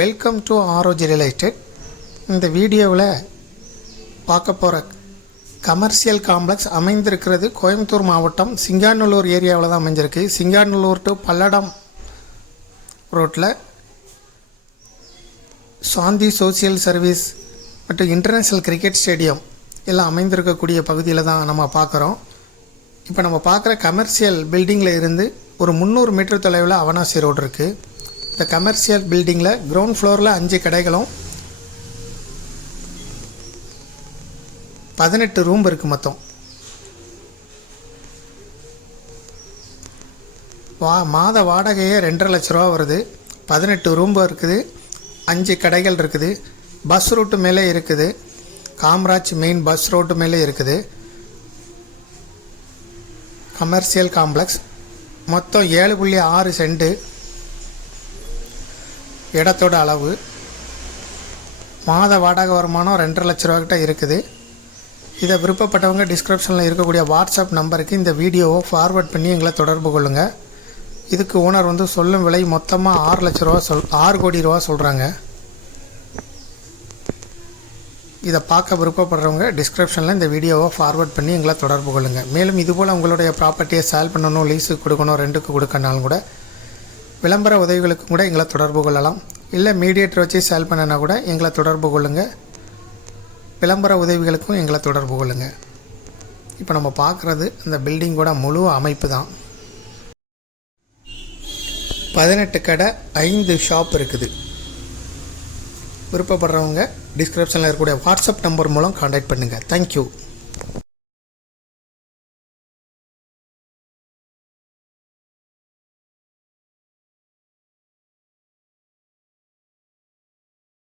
Welcome to ஆரோஜி real estate. இந்த வீடியோவில் பார்க்க போகிற கமர்ஷியல் காம்ப்ளெக்ஸ் அமைந்திருக்கிறது கோயம்புத்தூர் மாவட்டம் சிங்காநல்லூர் ஏரியாவில் தான் அமைஞ்சிருக்கு. சிங்காநல்லூர் டு பல்லடம் ரோட்டில் சாந்தி சோசியல் சர்வீஸ் மற்றும் இன்டர்நேஷ்னல் கிரிக்கெட் ஸ்டேடியம் எல்லாம் அமைந்திருக்கக்கூடிய பகுதியில் தான் நம்ம பார்க்குறோம். இப்போ நம்ம பார்க்குற கமர்ஷியல் பில்டிங்கில் இருந்து ஒரு 300 மீட்டர் தொலைவில் அவனாசி ரோடு இருக்குது. இந்த கமர்ஷியல் பில்டிங்கில் கிரவுண்ட் ஃப்ளோரில் 5 கடைகளும் 18 ரூம் இருக்குது. மொத்தம் மாத வாடகையே 2.5 லட்ச ரூபா வருது. 18 ரூம் இருக்குது, 5 கடைகள் இருக்குது, பஸ் ரூட்டு மேலே இருக்குது, காமராஜ் மெயின் பஸ் ரோட்டு மேலே இருக்குது. கமர்ஷியல் காம்ப்ளெக்ஸ் மொத்தம் 7.6 சென்ட் இடத்தோட அளவு. மாத வாடகை வருமானம் 2.5 லட்ச ரூபாய்கிட்ட இருக்குது. இதை விருப்பப்பட்டவங்க டிஸ்கிரிப்ஷனில் இருக்கக்கூடிய வாட்ஸ்அப் நம்பருக்கு இந்த வீடியோவை ஃபார்வர்ட் பண்ணி எங்களை தொடர்பு கொள்ளுங்கள். இதுக்கு ஓனர் சொல்லும் விலை மொத்தமாக 6 லட்ச ரூபா 6 கோடி ரூபா சொல்கிறாங்க. இதை பார்க்க விருப்பப்படுறவங்க டிஸ்கிரிப்ஷனில் இந்த வீடியோவை ஃபார்வர்ட் பண்ணி எங்களை தொடர்பு கொள்ளுங்கள். மேலும் இதுபோல் உங்களுடைய ப்ராப்பர்ட்டியை சேல் பண்ணணும், லீஸுக்கு கொடுக்கணும், ரெண்டுக்கு கொடுக்கனாலும் கூட விளம்பர உதவிகளுக்கும் கூட எங்களை தொடர்பு கொள்ளலாம். இல்லை மீடியேட்டர் வச்சு சேல் பண்ணனா கூட எங்களை தொடர்பு கொள்ளுங்கள். விளம்பர உதவிகளுக்கும் எங்களை தொடர்பு கொள்ளுங்கள். இப்போ நம்ம பார்க்குறது இந்த பில்டிங்கோட முழு அமைப்பு தான். 18 கடை, 5 ஷாப் இருக்குது. விருப்பப்படுறவங்க டிஸ்கிரிப்ஷனில் இருக்கக்கூடிய வாட்ஸ்அப் நம்பர் மூலம் கான்டாக்ட் பண்ணுங்கள். தேங்க்யூ.